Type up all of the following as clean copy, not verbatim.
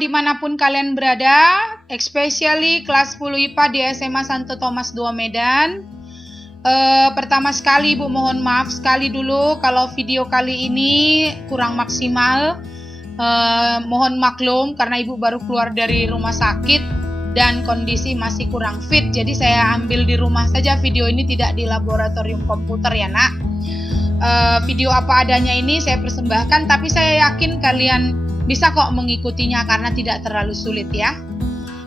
dimanapun kalian berada, especially kelas 10 IPA di SMA Santo Thomas II Medan. Pertama sekali Ibu mohon maaf sekali dulu kalau video kali ini kurang maksimal. Mohon maklum karena Ibu baru keluar dari rumah sakit dan kondisi masih kurang fit. Jadi saya ambil di rumah saja video ini, tidak di laboratorium komputer ya nak. Video apa adanya ini saya persembahkan, tapi saya yakin kalian bisa kok mengikutinya karena tidak terlalu sulit ya.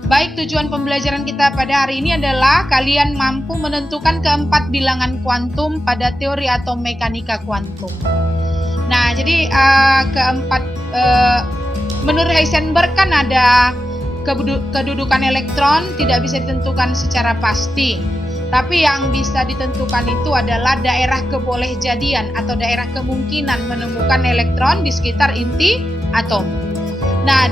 Baik, tujuan pembelajaran kita pada hari ini adalah kalian mampu menentukan keempat bilangan kuantum pada teori atau mekanika kuantum. Nah, jadi menurut Heisenberg kan ada kedudukan elektron tidak bisa ditentukan secara pasti. Tapi yang bisa ditentukan itu adalah daerah kebolehjadian atau daerah kemungkinan menemukan elektron di sekitar inti atom. Nah,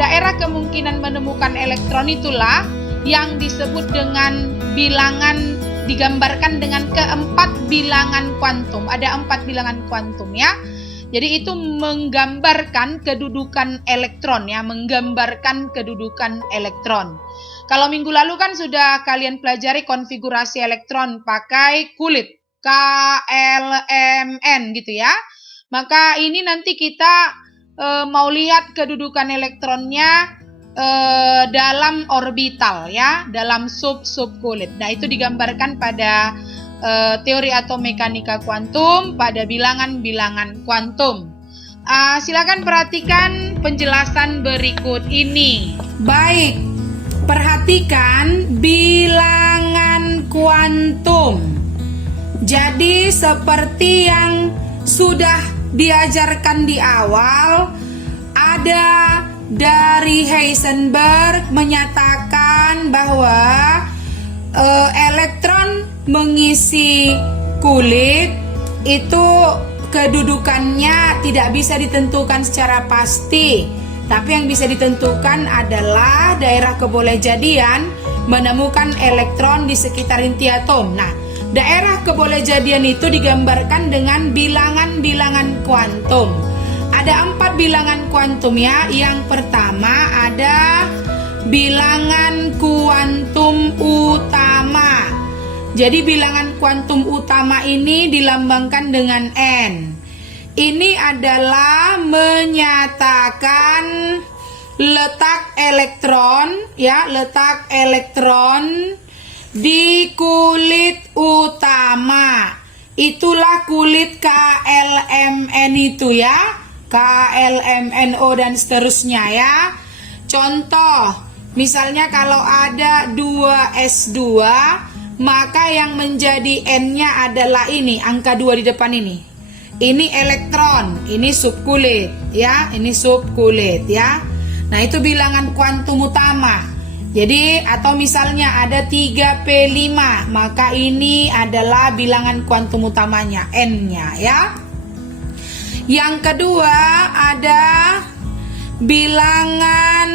daerah kemungkinan menemukan elektron itulah yang disebut dengan bilangan, digambarkan dengan keempat bilangan kuantum. Ada 4 bilangan kuantum ya. Jadi itu menggambarkan kedudukan elektron ya, menggambarkan kedudukan elektron. Kalau minggu lalu kan sudah kalian pelajari konfigurasi elektron pakai kulit, KLMN gitu ya. Maka ini nanti kita mau lihat kedudukan elektronnya dalam orbital ya, dalam sub kulit. Nah, itu digambarkan pada teori atau mekanika kuantum pada bilangan-bilangan kuantum. Silakan perhatikan penjelasan berikut ini. Baik, perhatikan bilangan kuantum. Jadi seperti yang sudah diajarkan di awal, ada dari Heisenberg menyatakan bahwa elektron mengisi kulit itu kedudukannya tidak bisa ditentukan secara pasti, tapi yang bisa ditentukan adalah daerah kebolehjadian menemukan elektron di sekitar inti atom. Nah, daerah kebolehjadian itu digambarkan dengan bilangan-bilangan kuantum. Ada 4 bilangan kuantum ya. Yang pertama ada bilangan kuantum utama. Jadi bilangan kuantum utama ini dilambangkan dengan N. Ini adalah menyatakan letak elektron ya, letak elektron di kulit utama. Itulah kulit KLMN itu ya, KLMNO dan seterusnya ya. Contoh, misalnya kalau ada 2S2, maka yang menjadi N-nya adalah ini, angka 2 di depan ini. Ini elektron, ini subkulit ya, ini subkulit ya. Nah, itu bilangan kuantum utama. Jadi, atau misalnya ada 3P5, maka ini adalah bilangan kuantum utamanya, N-nya ya. Yang kedua ada bilangan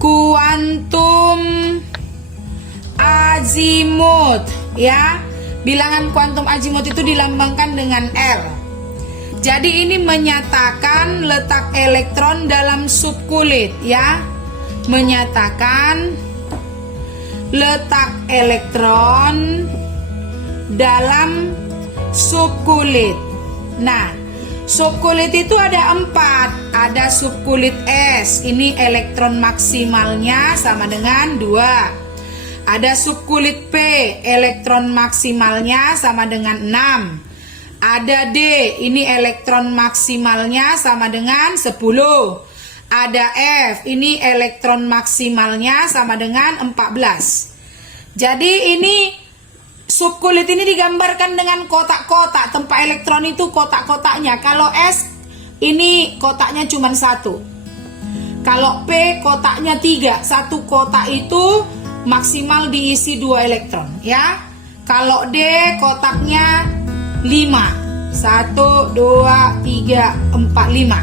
kuantum azimut ya. Bilangan kuantum azimut itu dilambangkan dengan L. Jadi ini menyatakan letak elektron dalam subkulit ya. Menyatakan letak elektron dalam subkulit. Nah, subkulit itu ada 4. Ada subkulit S, ini elektron maksimalnya sama dengan 2. Ada subkulit P, elektron maksimalnya sama dengan 6. Ada D, ini elektron maksimalnya sama dengan 10. Ada F, ini elektron maksimalnya sama dengan 14. Jadi ini subkulit ini digambarkan dengan kotak-kotak. Tempat elektron itu kotak-kotaknya. Kalau S, ini kotaknya cuma 1. Kalau P, kotaknya 3. Satu kotak itu maksimal diisi 2 elektron ya. Kalau D, kotaknya 5. 1, 2, 3, 4, 5.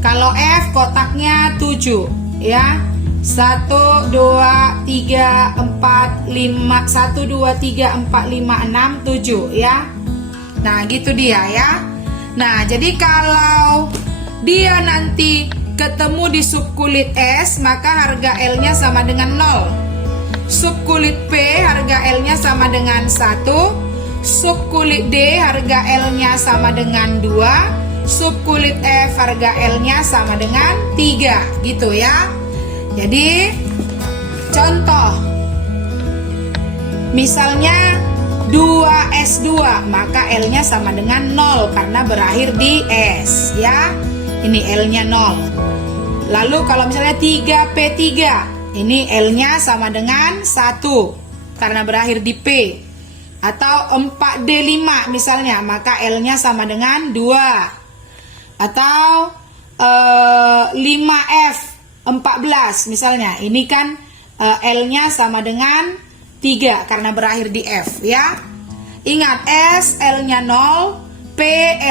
Kalau F, kotaknya 7 ya. 1, 2, 3, 4, 5. 1, 2, 3, 4, 5, 6, 7 ya. Nah, gitu dia ya. Nah, jadi kalau dia nanti ketemu di subkulit S, maka harga L-nya sama dengan 0. Subkulit P, harga L-nya sama dengan 1. Subkulit D, harga L-nya sama dengan 2. Subkulit F, harga L-nya sama dengan 3. Gitu ya. Jadi, contoh. Misalnya 2S2, maka L-nya sama dengan 0 karena berakhir di S ya. Ini L-nya 0. Lalu kalau misalnya 3P3, ini L-nya sama dengan 1 karena berakhir di P. Atau 4D5 misalnya, maka L-nya sama dengan 2. Atau 5F14 misalnya, ini kan L-nya sama dengan 3 karena berakhir di F ya. Ingat, S L-nya 0, P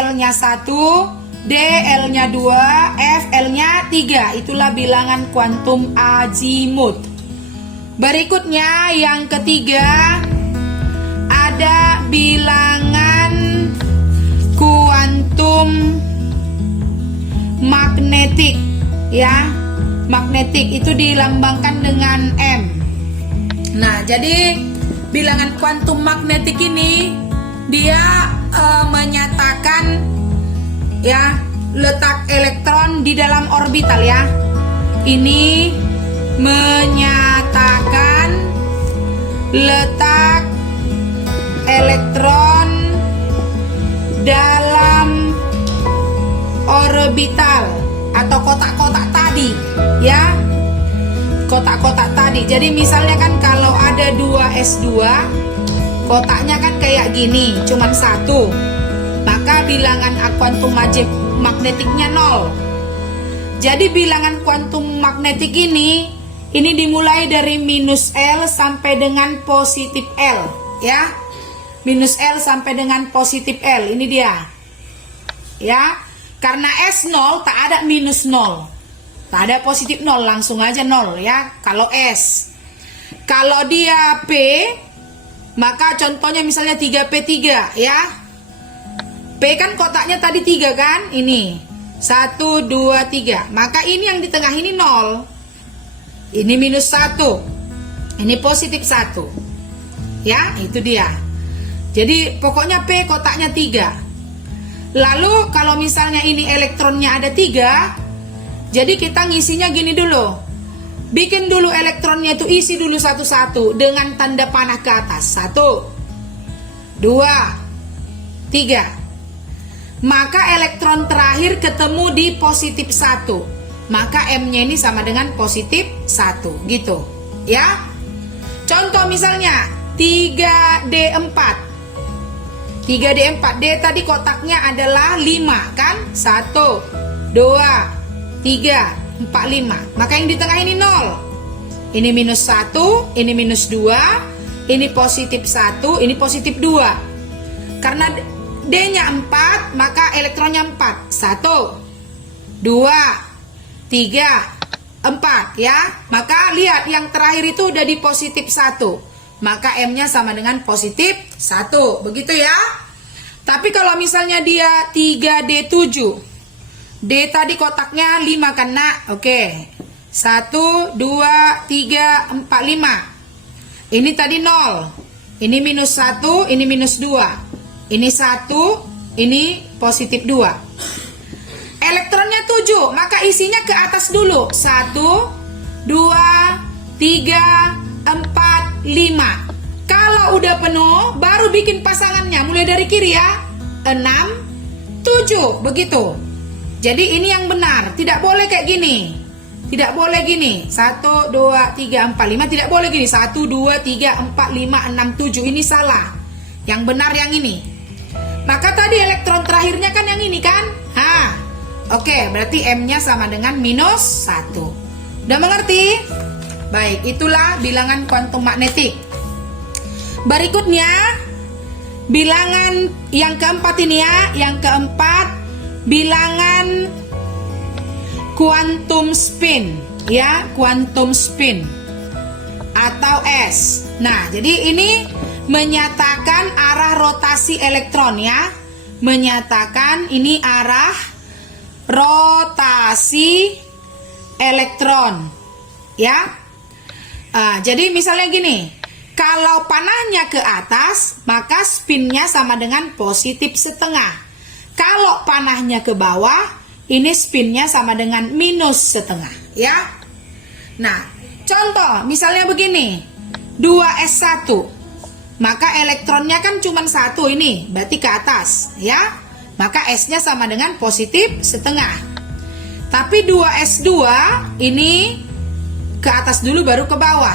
L-nya 1, D L-nya 2, F L-nya 3. Itulah bilangan kuantum azimut. Berikutnya yang ketiga, ada bilangan kuantum magnetik ya. Magnetik itu dilambangkan dengan M. Nah, jadi bilangan kuantum magnetik ini dia menyatakan ya letak elektron di dalam orbital ya. Ini menyatakan letak elektron dalam orbital atau kotak-kotak tadi ya. Kotak-kotak tadi. Jadi misalnya kan kalau ada 2S2, kotaknya kan kayak gini, cuman 1. Maka bilangan kuantum magnetiknya 0. Jadi bilangan kuantum magnetik ini dimulai dari minus L sampai dengan positif L ya. Minus L sampai dengan positif L, ini dia. Ya. Karena S 0 tak ada minus 0. Tak ada positif 0, langsung aja 0 ya. Kalau S. Kalau dia P, maka contohnya misalnya 3P3 ya. P kan kotaknya tadi 3 kan? Ini 1, 2, 3. Maka ini yang di tengah ini 0. Ini minus 1. Ini positif 1. Ya, itu dia. Jadi pokoknya P kotaknya 3. Lalu kalau misalnya ini elektronnya ada 3, jadi kita ngisinya gini dulu. Bikin dulu elektronnya itu, isi dulu satu-satu dengan tanda panah ke atas. 1, 2, 3. Maka elektron terakhir ketemu di positif 1. Maka M-nya ini sama dengan positif 1 gitu. Ya. Contoh misalnya 3D4. 3D4. D tadi kotaknya adalah 5 kan? 1, 2, 3, 4, 5. Maka yang di tengah ini 0. Ini minus 1, ini minus 2, ini positif 1, ini positif 2. Karena D-nya 4, maka elektronnya 4. 1, 2, 3, 4 ya. Maka lihat yang terakhir itu udah di positif 1. Maka M-nya sama dengan positif 1. Begitu ya. Tapi kalau misalnya dia 3D7, D tadi kotaknya 5 kan nak? Oke. 1, 2, 3, 4, 5. Ini tadi 0. Ini minus 1, ini minus 2. Ini 1, ini positif 2. Elektronnya 7, maka isinya ke atas dulu. 1, 2, 3, 4, 5. Kalau udah penuh, baru bikin pasangannya. Mulai dari kiri ya. 6, 7, begitu. Jadi ini yang benar, tidak boleh kayak gini. Tidak boleh gini. 1, 2, 3, 4, 5. Tidak boleh gini. 1, 2, 3, 4, 5, 6, 7. Ini salah. Yang benar yang ini. Maka tadi elektron terakhirnya kan yang ini kan? Oke, berarti M-nya sama dengan minus 1. Udah mengerti? Baik, itulah bilangan kuantum magnetik. Berikutnya, bilangan yang keempat ini ya. Yang keempat, bilangan kuantum spin ya, kuantum spin atau S. Nah, jadi ini menyatakan arah rotasi elektron ya. Menyatakan ini arah rotasi elektron. Ya. Jadi misalnya gini, kalau panahnya ke atas, maka spinnya sama dengan positif setengah. Kalau panahnya ke bawah, ini spinnya sama dengan minus setengah. Ya. Nah, contoh misalnya begini, 2s1, maka elektronnya kan cuma satu ini, berarti ke atas, ya. Maka S-nya sama dengan positif setengah. Tapi 2s2 ini ke atas dulu baru ke bawah.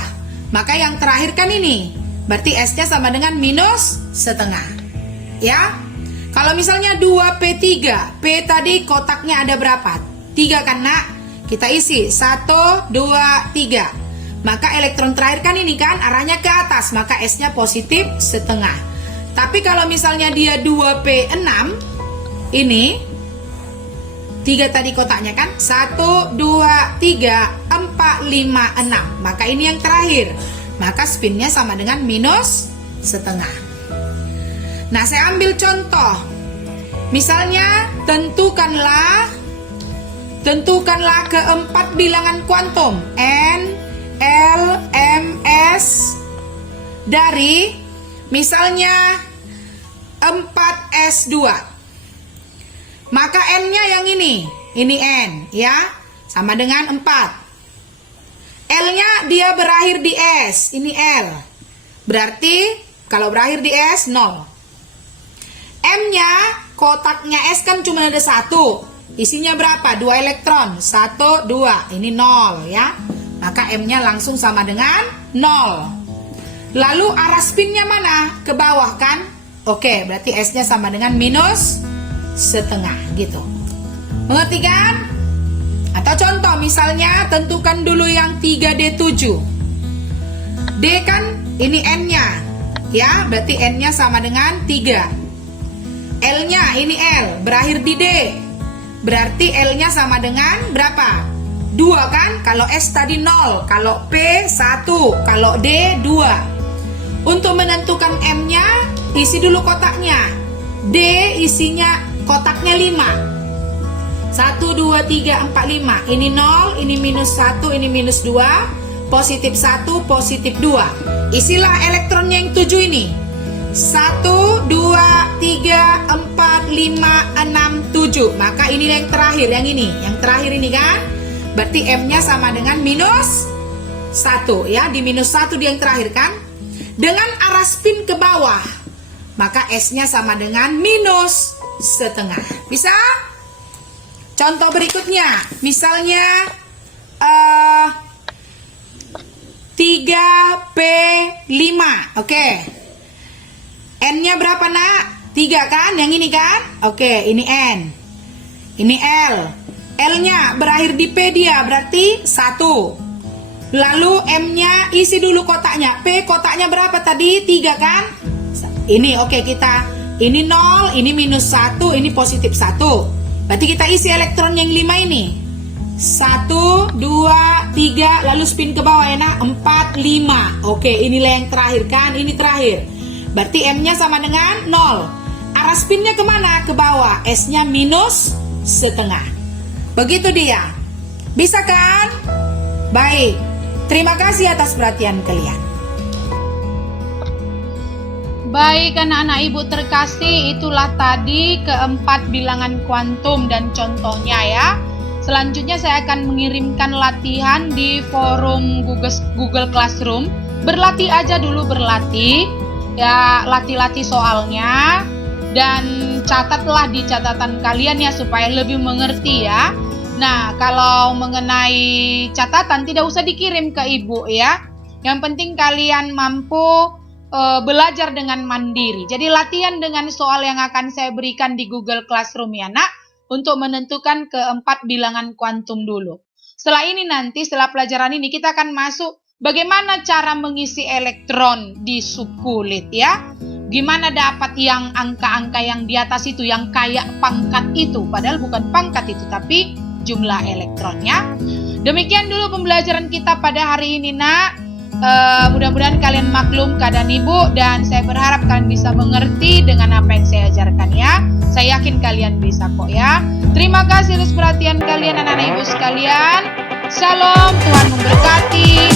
Maka yang terakhir kan ini, berarti S-nya sama dengan minus setengah. Ya. Kalau misalnya 2p3, P tadi kotaknya ada berapa? 3 kan nak? Kita isi 1, 2, 3. Maka elektron terakhir kan ini kan arahnya ke atas, maka S-nya positif setengah. Tapi kalau misalnya dia 2p6, ini 3 tadi kotaknya kan 1, 2, 3, 4, 5, 6. Maka ini yang terakhir. Maka spinnya sama dengan minus setengah. Nah, saya ambil contoh. Misalnya tentukanlah keempat bilangan kuantum N, L, M, S dari misalnya 4s2. Maka N-nya yang ini N ya, sama dengan 4. L-nya dia berakhir di S, ini L. Berarti kalau berakhir di S 0. M-nya kotaknya S kan cuma ada 1. Isinya berapa? 2 elektron. 1, 2. Ini 0 ya. Maka M-nya langsung sama dengan 0. Lalu arah spinnya mana? Ke bawah kan? Oke, berarti S-nya sama dengan minus setengah gitu. Mengerti kan? Atau contoh misalnya tentukan dulu yang 3D7. D kan ini N-nya. Ya, berarti N-nya sama dengan 3. L-nya ini L, berakhir di D. Berarti L-nya sama dengan berapa? 2 kan? Kalau S tadi 0, kalau P 1, kalau D 2. Untuk menentukan M-nya, isi dulu kotaknya. D isinya kotaknya 5. 1, 2, 3, 4, 5. Ini 0, ini minus 1, ini minus 2. Positif 1, positif 2. Isilah elektronnya yang 7 ini. 1, 2, 3, 4, 5, 6, 7. Maka ini yang terakhir, yang ini. Yang terakhir ini kan? Berarti M-nya sama dengan minus 1 ya. Di minus 1 di yang terakhir kan? Dengan arah spin ke bawah, maka S-nya sama dengan minus setengah. Bisa? Contoh berikutnya. Misalnya 3P5. Oke. N-nya berapa nak? 3 kan? Yang ini kan? Oke, ini N. Ini L. L-nya berakhir di P dia, berarti 1. Lalu M-nya isi dulu kotaknya. P kotaknya berapa tadi? 3 kan? Ini oke kita. Ini 0, ini minus 1, ini positif 1. Berarti kita isi elektron yang 5 ini. 1, 2, 3, lalu spin ke bawah ya nak? 4, 5. Oke, inilah yang terakhir kan? Ini terakhir. Berarti M-nya sama dengan 0. Arah spinnya kemana? Ke bawah. S-nya minus setengah. Begitu dia. Bisa kan? Baik. Terima kasih atas perhatian kalian. Baik anak-anak ibu terkasih, itulah tadi keempat bilangan kuantum dan contohnya ya. Selanjutnya saya akan mengirimkan latihan di forum Google Classroom. Berlatih aja dulu, berlatih. Ya, latih-latih soalnya dan catatlah di catatan kalian ya supaya lebih mengerti ya. Nah, kalau mengenai catatan tidak usah dikirim ke ibu ya. Yang penting kalian mampu belajar dengan mandiri. Jadi latihan dengan soal yang akan saya berikan di Google Classroom ya nak, untuk menentukan keempat bilangan kuantum dulu. Setelah ini nanti, setelah pelajaran ini kita akan masuk bagaimana cara mengisi elektron di subkulit ya. Gimana dapat yang angka-angka yang di atas itu, yang kayak pangkat itu. Padahal bukan pangkat itu, tapi jumlah elektronnya. Demikian dulu pembelajaran kita pada hari ini nak. Mudah-mudahan kalian maklum keadaan ibu, dan saya berharap kalian bisa mengerti dengan apa yang saya ajarkan ya. Saya yakin kalian bisa kok ya. Terima kasih atas perhatian kalian anak-anak ibu sekalian. Shalom, Tuhan memberkati.